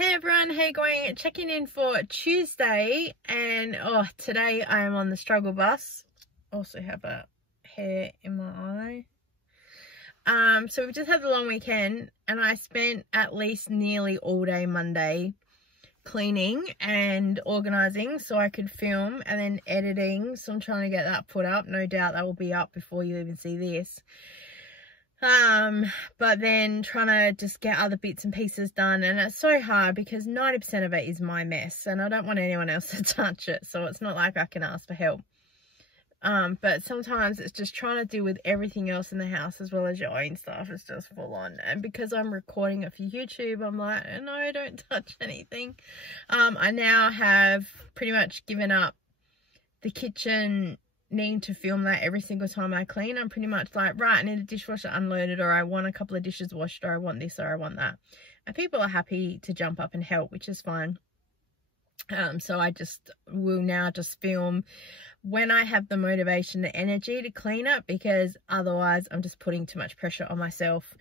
Hey everyone, how you going? Checking in for Tuesday, and today I am on the struggle bus. Also have a hair in my eye. So we just had the long weekend, and I spent at least nearly all day Monday cleaning and organizing so I could film, and then editing. So I'm trying to get that put up. No doubt that will be up before you even see this. But then trying to just get other bits and pieces done, and it's so hard because 90% of it is my mess and I don't want anyone else to touch it, so it's not like I can ask for help. But sometimes it's just trying to deal with everything else in the house as well as your own stuff. It's just full on, and because I'm recording it for YouTube, I'm like, no, don't touch anything. I now have pretty much given up the kitchen needing to film that every single time I clean. I'm pretty much like, right, I need a dishwasher unloaded, or I want a couple of dishes washed, or I want this, or I want that. And people are happy to jump up and help, which is fine. So I just will now just film when I have the motivation and energy to clean it, because otherwise I'm just putting too much pressure on myself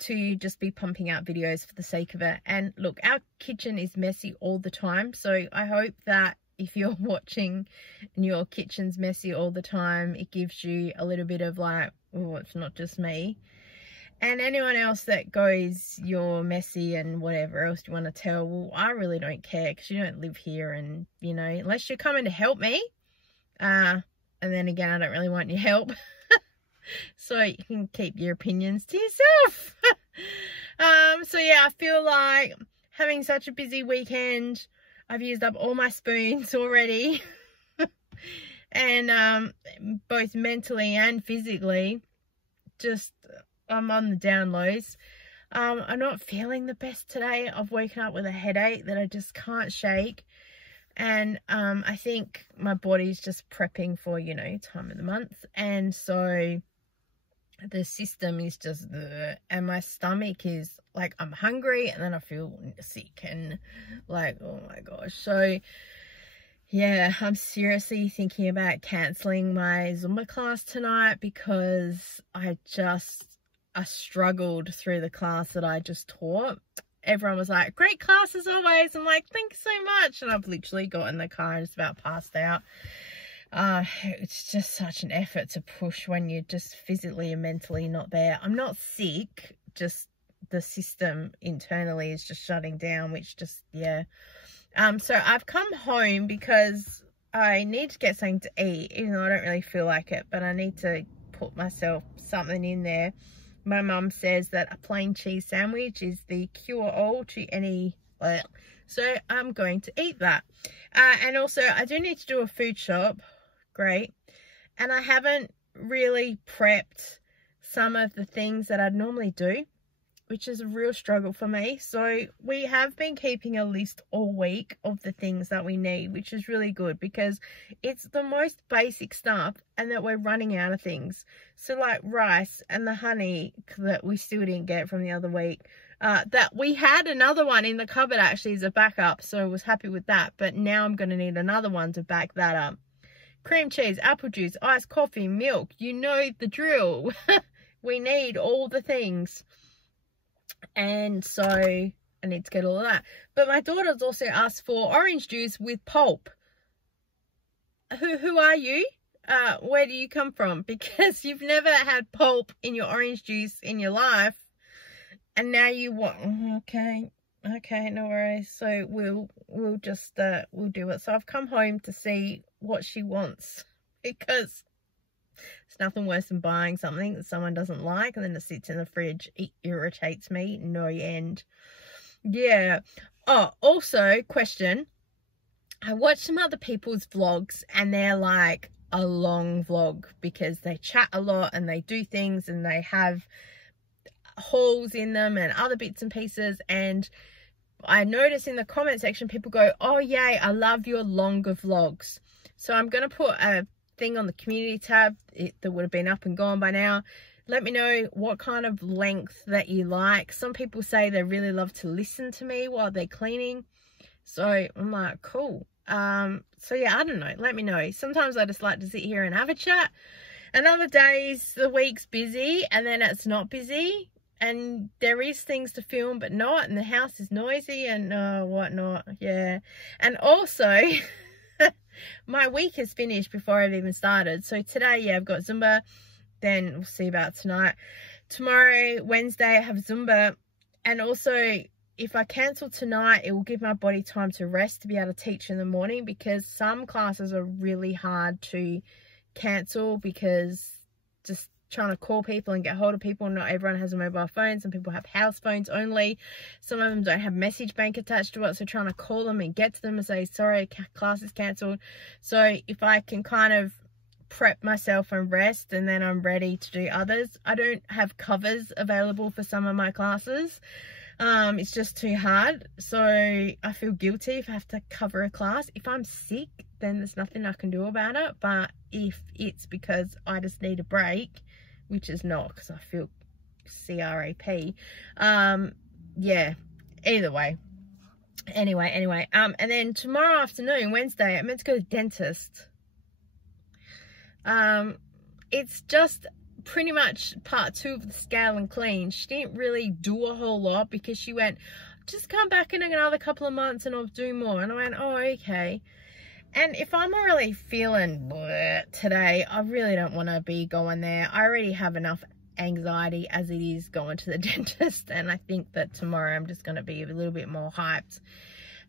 to just be pumping out videos for the sake of it. And look, our kitchen is messy all the time, so I hope that if you're watching and your kitchen's messy all the time, it gives you a little bit of like, oh, it's not just me. And anyone else that goes, you're messy and whatever else you want to tell, well, I really don't care, because you don't live here, and you know, unless you're coming to help me, and then again, I don't really want your help. So you can keep your opinions to yourself. So yeah, I feel like having such a busy weekend, I've used up all my spoons already. And both mentally and physically, just I'm on the down lows. I'm not feeling the best today. I've woken up with a headache that I just can't shake. And I think my body's just prepping for, you know, time of the month. And so the system is just, and my stomach is like, I'm hungry and then I feel sick and like, oh my gosh. So yeah, I'm seriously thinking about cancelling my Zumba class tonight, because I struggled through the class that I just taught. Everyone was like, great class as always. I'm like, thanks so much. And I've literally got in the car and just about passed out. It's just such an effort to push when you're just physically and mentally not there. I'm not sick, just the system internally is just shutting down, which just, yeah. So I've come home because I need to get something to eat, even though I don't really feel like it, but I need to put myself something in there. My mum says that a plain cheese sandwich is the cure-all to any, so I'm going to eat that. And also I do need to do a food shop. Great. And I haven't really prepped some of the things that I'd normally do, which is a real struggle for me. So we have been keeping a list all week of the things that we need, which is really good, because it's the most basic stuff and that we're running out of things. So like rice and the honey that we still didn't get from the other week, that we had another one in the cupboard actually as a backup, so I was happy with that, but now I'm going to need another one to back that up. Cream cheese, apple juice, iced coffee, milk, you know the drill. We need all the things. And so I need to get all of that. But my daughter's also asked for orange juice with pulp. Who are you? Where do you come from? Because you've never had pulp in your orange juice in your life, and now you want, okay, no worries. So we'll just we'll do it. So I've come home to see what she wants, because it's nothing worse than buying something that someone doesn't like and then it sits in the fridge. It irritates me no end. Yeah. Oh, also, question. I watch some other people's vlogs and they're like a long vlog, because they chat a lot and they do things and they have hauls in them and other bits and pieces. And I notice in the comment section people go, oh yay, I love your longer vlogs. So I'm going to put a thing on the community tab that would have been up and gone by now. Let me know what kind of length that you like. Some people say they really love to listen to me while they're cleaning, so I'm like, cool. So yeah, I don't know, let me know. Sometimes I just like to sit here and have a chat, and other days the week's busy and then it's not busy, and there is things to film but not, and the house is noisy and whatnot. Yeah. And also my week is finished before I've even started. So today, yeah, I've got Zumba, then we'll see about tonight. Tomorrow, Wednesday, I have Zumba, and also if I cancel tonight, it will give my body time to rest to be able to teach in the morning, because some classes are really hard to cancel because just trying to call people and get hold of people, not everyone has a mobile phone. Some people have house phones only. Some of them don't have message bank attached to it, so trying to call them and get to them and say, sorry, class is cancelled. So if I can kind of prep myself and rest, and then I'm ready to do others. I don't have covers available for some of my classes. It's just too hard, so I feel guilty if I have to cover a class. If I'm sick, then there's nothing I can do about it. But if it's because I just need a break, which is not, because I feel crap, yeah, either way. Anyway, and then tomorrow afternoon, Wednesday, I'm meant to go to the dentist. It's just pretty much part 2 of the scale and clean. She didn't really do a whole lot, because she went, just come back in another couple of months and I'll do more. And I went, oh, okay. And if I'm already feeling bleh today, I really don't want to be going there. I already have enough anxiety as it is going to the dentist, and I think that tomorrow I'm just going to be a little bit more hyped.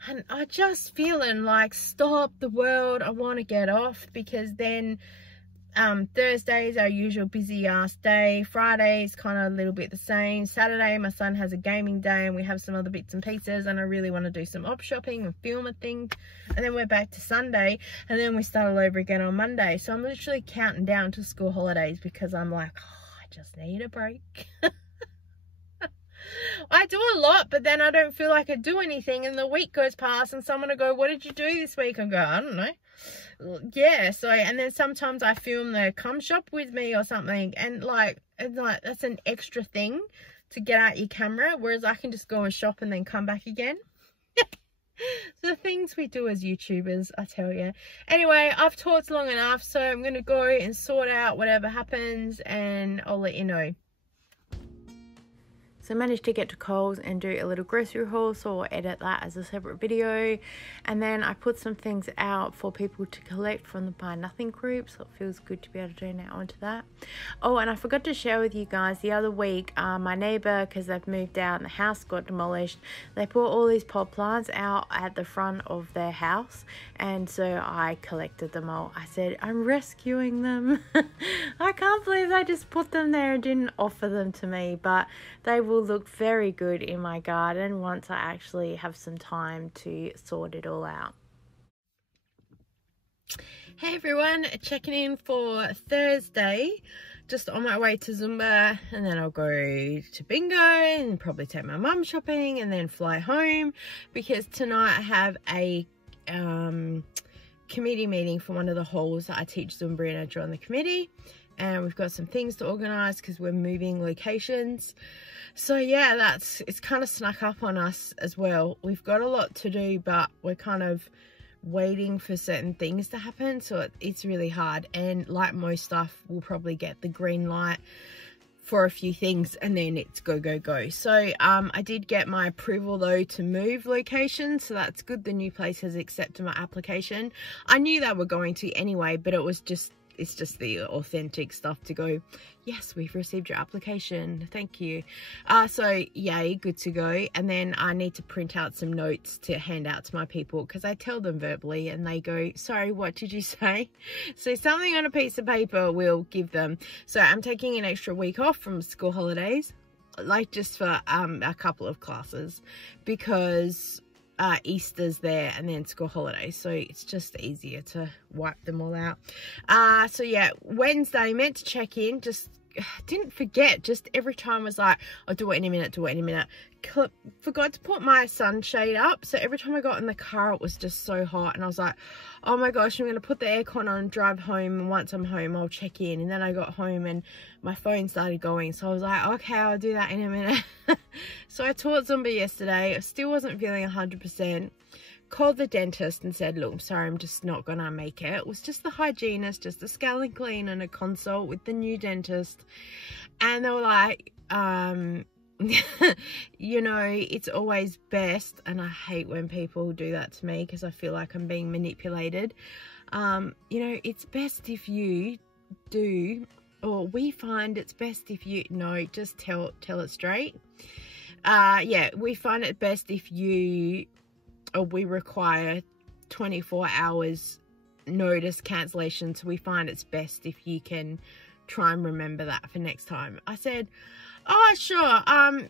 And I just feeling like, stop the world, I want to get off, because then Thursday's our usual busy ass day. Friday's kind of a little bit the same. Saturday my son has a gaming day, and we have some other bits and pieces, and I really want to do some op shopping and film a thing. And then we're back to Sunday, and then we start all over again on Monday. So I'm literally counting down to school holidays, because I'm like, oh, I just need a break. I do a lot, but then I don't feel like I do anything, and the week goes past and someone will go, what did you do this week? I go, I don't know. Yeah, so, and then sometimes I film the come shop with me or something, and like that's an extra thing to get out your camera, whereas I can just go and shop and then come back again. The things we do as YouTubers, I tell you. Anyway, I've talked long enough, so I'm going to go and sort out whatever happens, and I'll let you know. So I managed to get to Coles and do a little grocery haul, so I'll edit that as a separate video. And then I put some things out for people to collect from the Buy Nothing group, so it feels good to be able to donate onto that. Oh, and I forgot to share with you guys the other week, my neighbour, because they've moved out and the house got demolished, they put all these pot plants out at the front of their house, and so I collected them all. I said, I'm rescuing them. I can't believe they just put them there and didn't offer them to me, but they will look very good in my garden once I actually have some time to sort it all out. Hey everyone, checking in for Thursday, just on my way to Zumba, and then I'll go to bingo and probably take my mum shopping and then fly home, because tonight I have a committee meeting for one of the halls that I teach Zumba in. I join the committee, and we've got some things to organise because we're moving locations. So yeah, it's kind of snuck up on us as well. We've got a lot to do, but we're kind of waiting for certain things to happen, so it's really hard. And like most stuff, we'll probably get the green light for a few things and then it's go. So I did get my approval though to move location, so that's good. The new place has accepted my application. I knew they were going to anyway, but it's just the authentic stuff to go, yes, we've received your application, thank you. So yay, good to go. And then I need to print out some notes to hand out to my people, because I tell them verbally and they go, sorry, what did you say? So something on a piece of paper will give them. So I'm taking an extra week off from school holidays, like just for a couple of classes, because Easter's there and then school holidays, so it's just easier to wipe them all out. So yeah, Wednesday meant to check in, just didn't forget, just every time was like, I'll do it in a minute, forgot to put my sunshade up, so every time I got in the car it was just so hot, and I was like, oh my gosh, I'm gonna put the aircon on and drive home, and once I'm home I'll check in. And then I got home and my phone started going, so I was like, okay, I'll do that in a minute. So I taught Zumba yesterday. I still wasn't feeling 100%. Called the dentist and said, look, I'm sorry, I'm just not gonna make it. It was just the hygienist, just a scale and clean and a consult with the new dentist, and they were like, you know, it's always best, and I hate when people do that to me because I feel like I'm being manipulated. You know, it's best if you do, or we find it's best if you, no, just tell it straight. Yeah, we find it best if you, or we require 24 hours notice cancellation, so we find it's best if you can try and remember that for next time. I said, oh sure,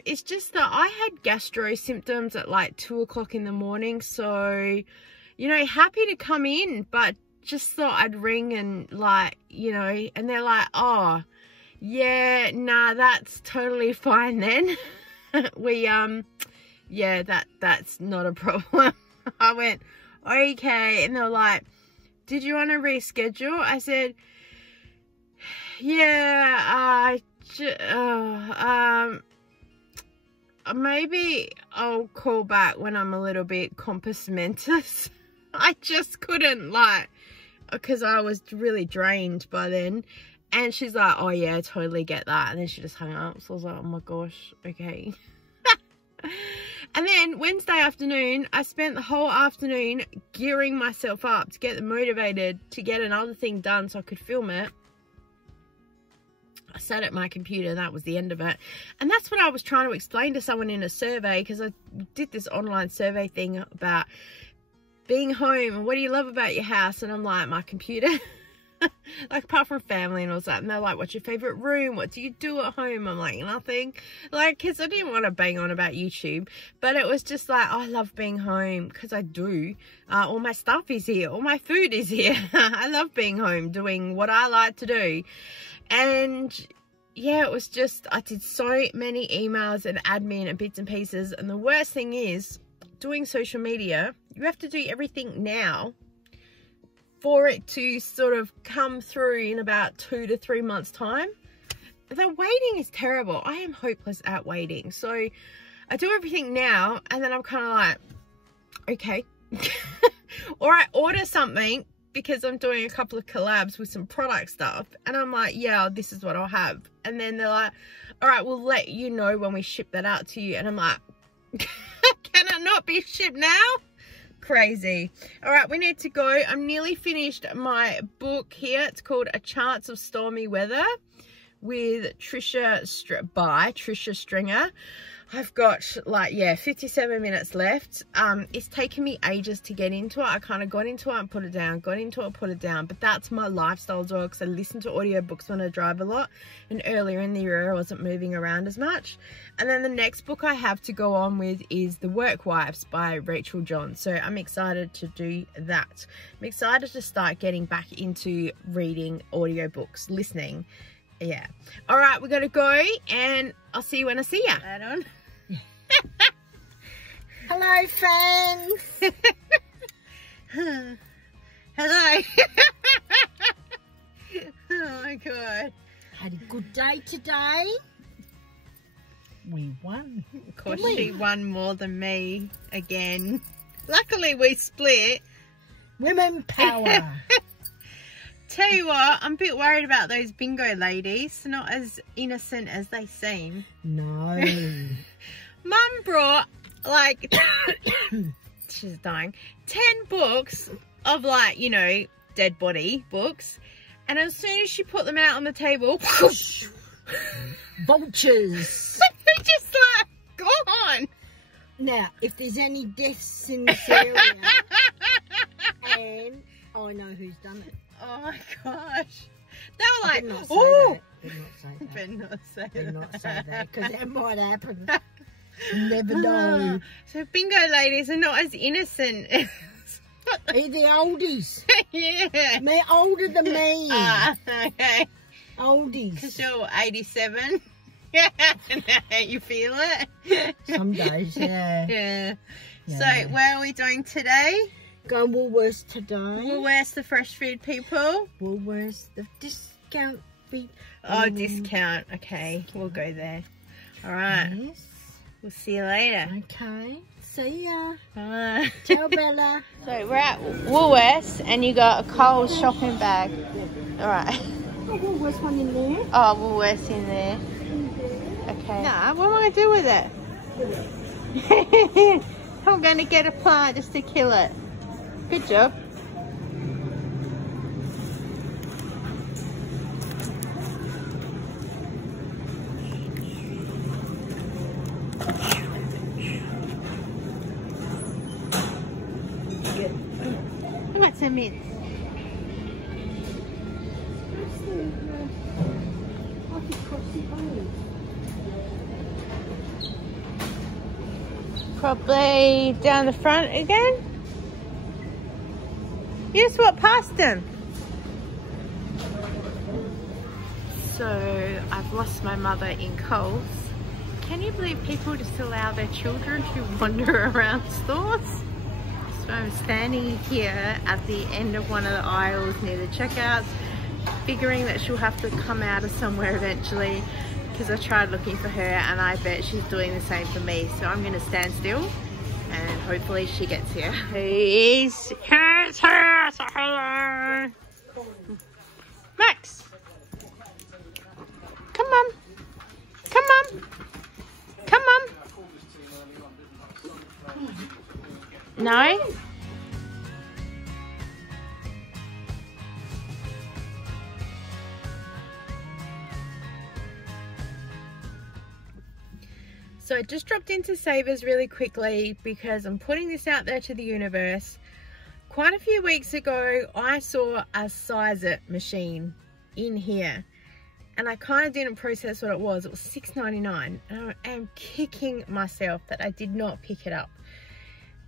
it's just that I had gastro symptoms at like 2 o'clock in the morning, so, you know, happy to come in, but just thought I'd ring and, like, you know, and they're like, oh yeah, nah, that's totally fine then. We yeah, that's not a problem. I went, okay, and they're like, did you want to reschedule? I said, yeah, maybe I'll call back when I'm a little bit compos mentis. I just couldn't, like, because I was really drained by then. And she's like, oh yeah, I totally get that. And then she just hung up. So I was like, oh my gosh, okay. And then Wednesday afternoon, I spent the whole afternoon gearing myself up to get motivated to get another thing done so I could film it. I sat at my computer, that was the end of it. And that's what I was trying to explain to someone in a survey, because I did this online survey thing about being home and what do you love about your house, and I'm like, my computer. Like, apart from family and all that, and they're like, what's your favorite room, what do you do at home? I'm like, nothing, like, because I didn't want to bang on about YouTube, but it was just like, oh, I love being home, because I do. All my stuff is here, all my food is here. I love being home doing what I like to do. And yeah, it was just, I did so many emails and admin and bits and pieces. And the worst thing is, doing social media, you have to do everything now for it to sort of come through in about 2 to 3 months time. The waiting is terrible. I am hopeless at waiting. So I do everything now, and then I'm kind of like, okay. Or I order something because I'm doing a couple of collabs with some product stuff, and I'm like, yeah, this is what I'll have. And then they're like, all right, we'll let you know when we ship that out to you. And I'm like, can it not be shipped now? Crazy. All right, we need to go. I'm nearly finished my book here. It's called A Chance of Stormy Weather with Trisha Stringer. I've got, like, yeah, 57 minutes left. It's taken me ages to get into it. I kind of got into it and put it down, got into it, put it down. But that's my lifestyle as well, because I listen to audiobooks when I drive a lot. And earlier in the year, I wasn't moving around as much. And then the next book I have to go on with is The Work Wives by Rachel John. So I'm excited to do that. I'm excited to start getting back into reading audiobooks, listening. Yeah. All right, we're gonna go, and I'll see you when I see you. Right on. Hello, fans. Hello. Oh my god. Had a good day today. We won. Of course, she won more than me again. Luckily, we split. Women power. Tell you what, I'm a bit worried about those bingo ladies. Not as innocent as they seem. No. Mum brought, like, she's dying, 10 books of, like, you know, dead body books. And as soon as she put them out on the table, vultures. They're just like, gone. Now, if there's any deaths in this area, and I know who's done it. Oh my gosh. They were like, oh. Better not say that. Better not say that, because that might happen. You never know. So bingo ladies are not as innocent. They're the oldies. Yeah. They're older than me. Okay. Oldies. Because you're 87. Yeah. You feel it? Some days, yeah. Yeah. So where are we doing today? Going Woolworths today. Woolworths, the fresh food people. Woolworths, the discount feed. Oh, discount. Okay, we'll go there. All right. Yes. We'll see you later. Okay. See ya. Bye. Ciao, Bella. So we're at Woolworths, and you got a Coles shopping bag. All right. Oh, Woolworths one in there. Oh, Woolworths in there. Okay. Nah, what am I going to do with it? I'm going to get a plant just to kill it. Good job. I got some mints. Probably down the front again. You just walk past them. So I've lost my mother in Coles. Can you believe people just allow their children to wander around stores? So I'm standing here at the end of one of the aisles near the checkouts, figuring that she'll have to come out of somewhere eventually, because I tried looking for her and I bet she's doing the same for me. So I'm going to stand still and hopefully she gets here. Here's her. Hello. Max. Come on. Come on. Come on. No? So I just dropped into Savers really quickly because I'm putting this out there to the universe. Quite a few weeks ago, I saw a Size It machine in here and I kind of didn't process what it was. It was $6.99 and I am kicking myself that I did not pick it up.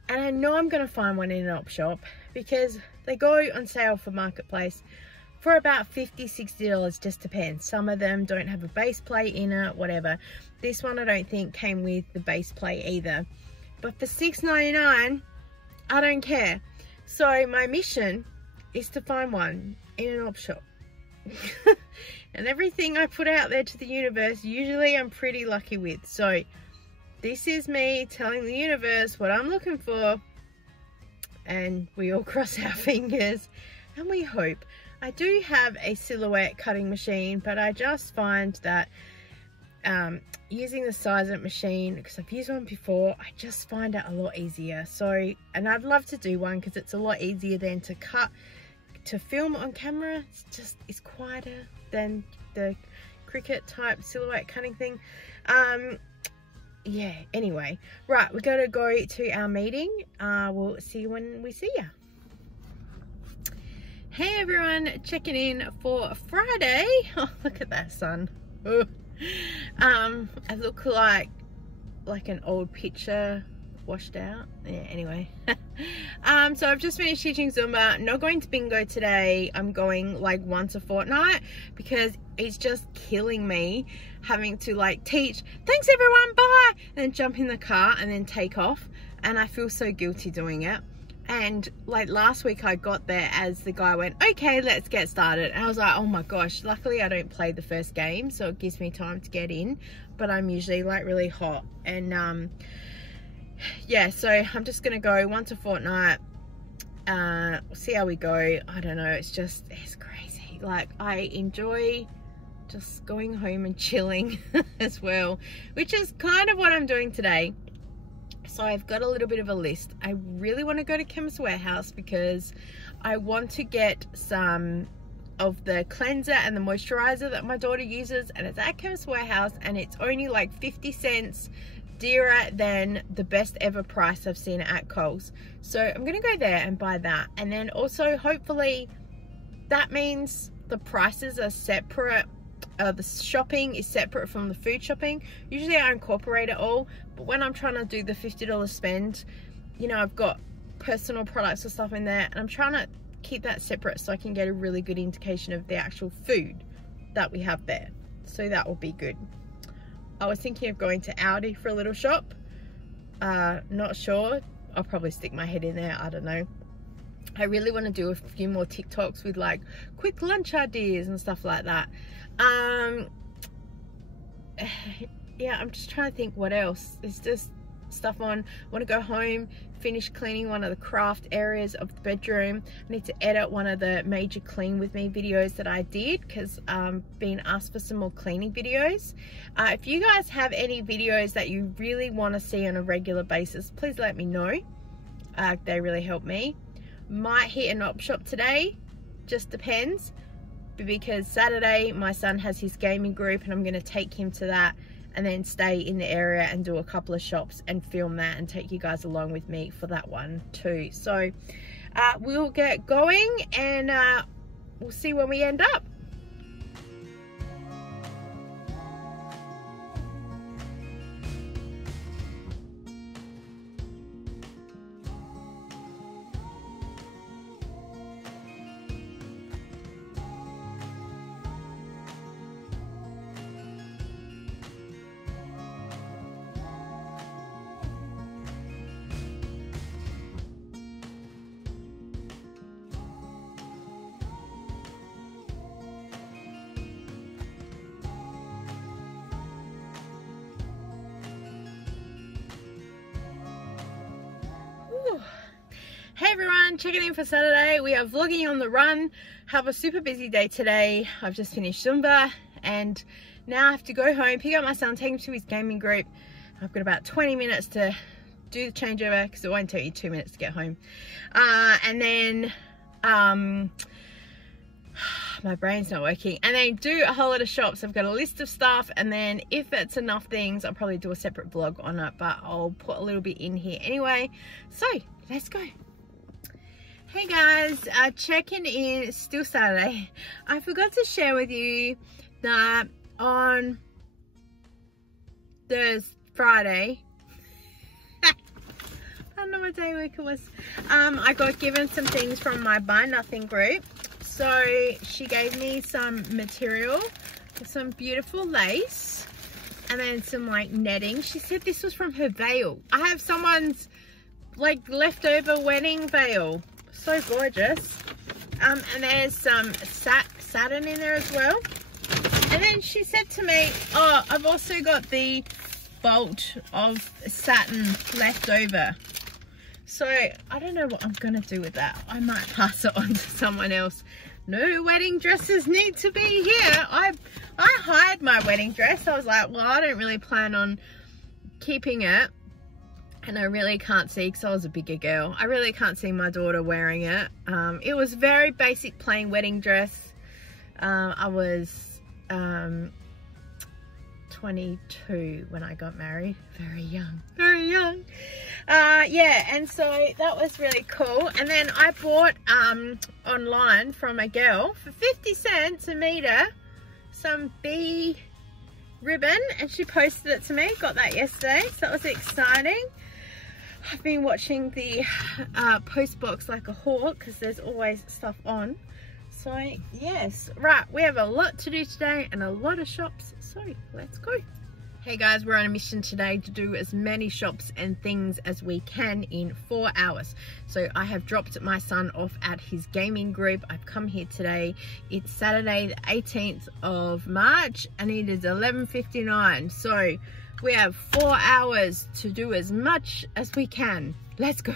And I know I'm going to find one in an op shop because they go on sale for Marketplace for about $50, $60, just depends. Some of them don't have a base plate in it, whatever. This one I don't think came with the base plate either. But for $6.99, I don't care. So my mission is to find one in an op shop. And everything I put out there to the universe, usually I'm pretty lucky with. So this is me telling the universe what I'm looking for. And we all cross our fingers and we hope. I do have a silhouette cutting machine, but I just find that using the Size It machine, because I've used one before, I just find it a lot easier. So, and I'd love to do one because it's a lot easier than to cut, to film on camera. It's quieter than the Cricut type silhouette cutting thing. Yeah, anyway, right, we're gonna go to our meeting. We'll see you when we see ya. Hey everyone, checking in for Friday. Oh, look at that sun. I look like an old picture washed out. Yeah, anyway. So I've just finished teaching Zumba. Not going to bingo today. I'm going like once a fortnight because it's just killing me having to like teach, thanks everyone, bye, and then jump in the car and then take off. And I feel so guilty doing it. And like last week I got there as the guy went, okay, let's get started. And I was like, oh my gosh, luckily I don't play the first game, so it gives me time to get in, but I'm usually like really hot. And yeah, so I'm just gonna go once a fortnight, see how we go. I don't know, it's crazy. Like I enjoy just going home and chilling as well, which is kind of what I'm doing today. So I've got a little bit of a list. I really want to go to Chemist Warehouse because I want to get some of the cleanser and the moisturizer that my daughter uses, and it's at Chemist Warehouse and it's only like 50 cents dearer than the best ever price I've seen at Coles. So I'm gonna go there and buy that, and then also hopefully that means the prices are separate. The shopping is separate from the food shopping. Usually I incorporate it all, but when I'm trying to do the $50 spend, you know, I've got personal products or stuff in there, and I'm trying to keep that separate so I can get a really good indication of the actual food that we have there. So that will be good. I was thinking of going to Aldi for a little shop. Not sure. I'll probably stick my head in there. I don't know. I really want to do a few more TikToks with like quick lunch ideas and stuff like that. Yeah, I'm just trying to think what else. It's just stuff on. I want to go home, finish cleaning one of the craft areas of the bedroom. I need to edit one of the major clean with me videos that I did, because been asked for some more cleaning videos. If you guys have any videos that you really want to see on a regular basis, please let me know. They really help me. Might hit an op shop today, just depends, because Saturday my son has his gaming group and I'm going to take him to that, and then stay in the area and do a couple of shops and film that and take you guys along with me for that one too. So we'll get going, and we'll see where we end up. Hey everyone, checking in for Saturday. We are vlogging on the run. Have a super busy day today. I've just finished Zumba and now I have to go home, pick up my son, take him to his gaming group. I've got about 20 minutes to do the changeover because it won't take you 2 minutes to get home. And then my brain's not working. And then do a whole lot of shops. I've got a list of stuff, and then if it's enough things, I'll probably do a separate vlog on it, but I'll put a little bit in here anyway. So let's go. Hey guys, checking in. It's still Saturday. I forgot to share with you that on Thursday, Friday, I don't know what day of week it was, I got given some things from my Buy Nothing group. So she gave me some material, some beautiful lace, and then some like netting. She said this was from her veil. I have someone's like leftover wedding veil. So gorgeous. And there's some satin in there as well. And then she said to me, oh, I've also got the bolt of satin left over. So I don't know what I'm gonna do with that. I might pass it on to someone else. No wedding dresses need to be here. I hired my wedding dress. I was like, well, I don't really plan on keeping it. And I really can't see, because I was a bigger girl, I really can't see my daughter wearing it. It was very basic plain wedding dress. I was 22 when I got married. Very young, very young. Yeah, and so that was really cool. And then I bought online from a girl for 50 cents a meter some bee ribbon, and she posted it to me. Got that yesterday, so that was exciting. I've been watching the post box like a hawk because there's always stuff on. So yes, right, we have a lot to do today and a lot of shops, so let's go. Hey guys, we're on a mission today to do as many shops and things as we can in 4 hours. So I have dropped my son off at his gaming group. I've come here today. It's Saturday the 18th of March and it is 11:59. So we have 4 hours to do as much as we can. Let's go.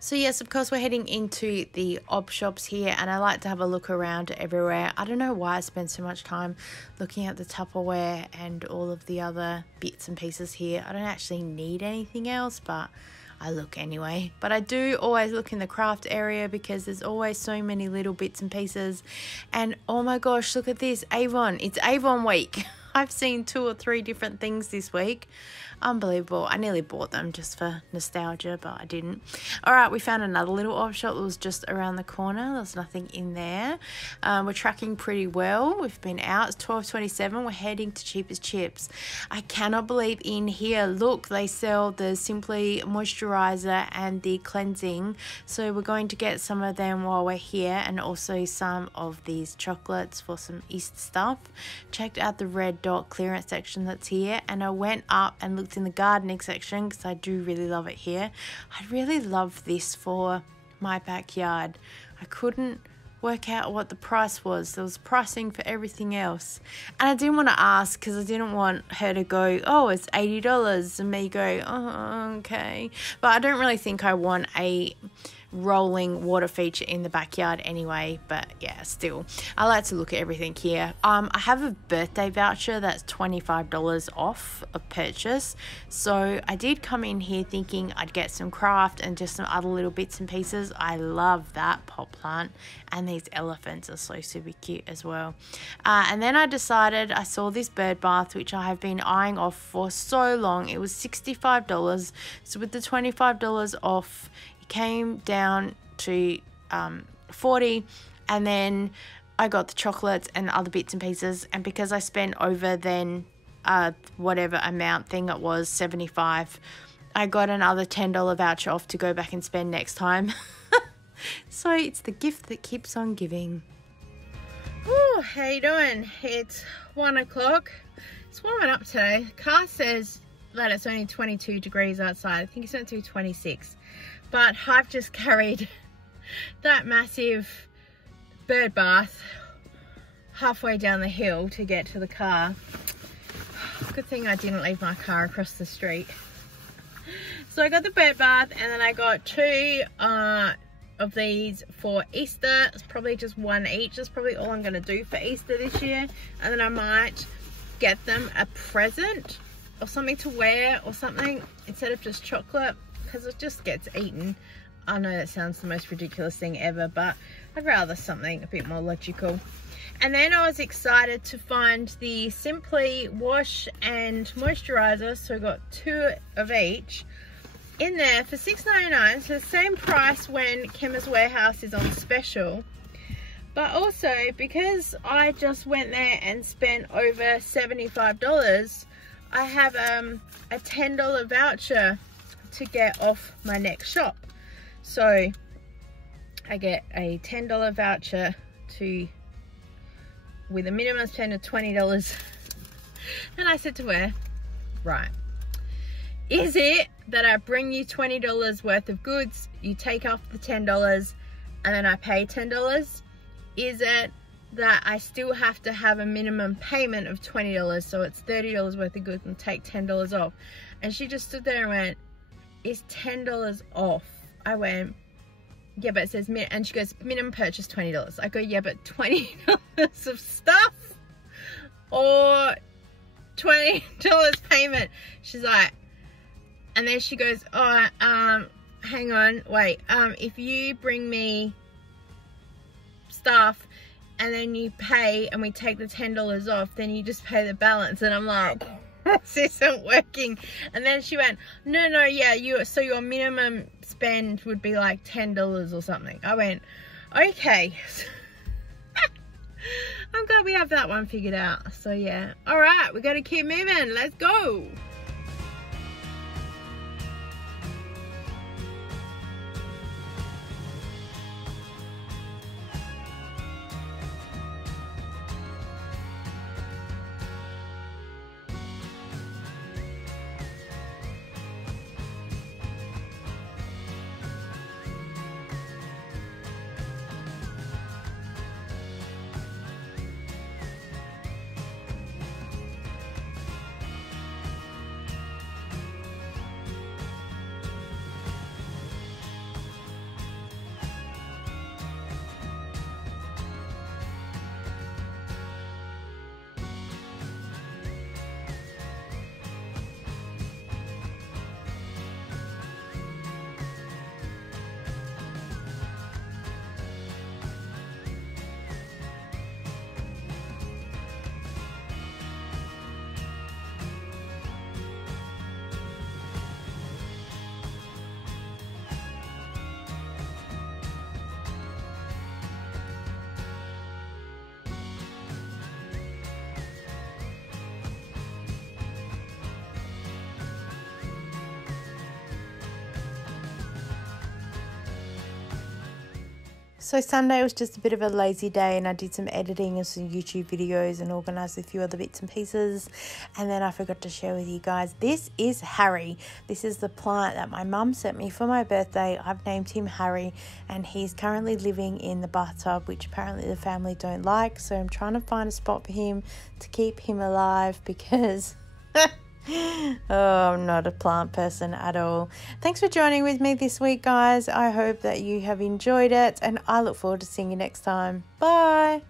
So yes, of course, we're heading into the op shops here, and I like to have a look around everywhere. I don't know why I spend so much time looking at the Tupperware and all of the other bits and pieces here. I don't actually need anything else, but I look anyway. But I do always look in the craft area because there's always so many little bits and pieces. And oh my gosh, look at this, Avon. It's Avon week. I've seen 2 or 3 different things this week. Unbelievable. I nearly bought them just for nostalgia, but I didn't. All right, we found another little op shop that was just around the corner. There's nothing in there. We're tracking pretty well. We've been out. It's 12:27. We're heading to Cheapest Chips. I cannot believe in here, look, they sell the Simply Moisturizer and the cleansing. So we're going to get some of them while we're here, and also some of these chocolates for some Easter stuff. Checked out the red dot clearance section that's here, and I went up and looked in the gardening section because I do really love it here. I really love this for my backyard. I couldn't work out what the price was. There was pricing for everything else. And I didn't want to ask because I didn't want her to go, oh, it's $80, and me go, oh, okay. But I don't really think I want a rolling water feature in the backyard anyway, but yeah, still I like to look at everything here. I have a birthday voucher that's $25 off a purchase, so I did come in here thinking I'd get some craft and just some other little bits and pieces. I love that pot plant, and these elephants are so super cute as well. And then I decided, I saw this bird bath which I have been eyeing off for so long. It was $65, so with the $25 off came down to $40, and then I got the chocolates and other bits and pieces, and because I spent over then whatever amount thing it was, $75, I got another $10 voucher off to go back and spend next time. So it's the gift that keeps on giving. Ooh, how you doing? It's 1 o'clock. It's warming up today. Car says that it's only 22 degrees outside. I think it's meant to be 26. But I've just carried that massive bird bath halfway down the hill to get to the car. Good thing I didn't leave my car across the street. So I got the bird bath, and then I got 2 of these for Easter. It's probably just 1 each. That's probably all I'm going to do for Easter this year. And then I might get them a present or something to wear or something instead of just chocolate, because it just gets eaten. I know that sounds the most ridiculous thing ever, but I'd rather something a bit more logical. And then I was excited to find the Simply Wash and Moisturizer, so I got 2 of each in there for $6.99, so the same price when Chemist Warehouse is on special. But also, because I just went there and spent over $75, I have a $10 voucher to get off my next shop. So I get a $10 voucher with a minimum spend of $20. And I said to her, right, is it that I bring you $20 worth of goods, you take off the $10, and then I pay $10? Is it that I still have to have a minimum payment of $20, so it's $30 worth of goods and take $10 off? And she just stood there and went, is $10 off? I went, yeah, but it says, and she goes, minimum purchase $20. I go, yeah, but $20 of stuff or $20 payment? She's like, and then she goes, oh, hang on, wait, if you bring me stuff and then you pay and we take the $10 off, then you just pay the balance. And I'm like, this isn't working. And then she went, no, yeah, so your minimum spend would be like $10 or something. I went, okay. I'm glad we have that one figured out. So yeah, all right, we got to keep moving. Let's go. So Sunday was just a bit of a lazy day, and I did some editing of some YouTube videos and organised a few other bits and pieces. And then I forgot to share with you guys, this is Harry. This is the plant that my mum sent me for my birthday. I've named him Harry, and he's currently living in the bathtub, which apparently the family don't like. So I'm trying to find a spot for him to keep him alive because... oh, I'm not a plant person at all. Thanks for joining with me this week, guys. I hope that you have enjoyed it, and I look forward to seeing you next time. Bye.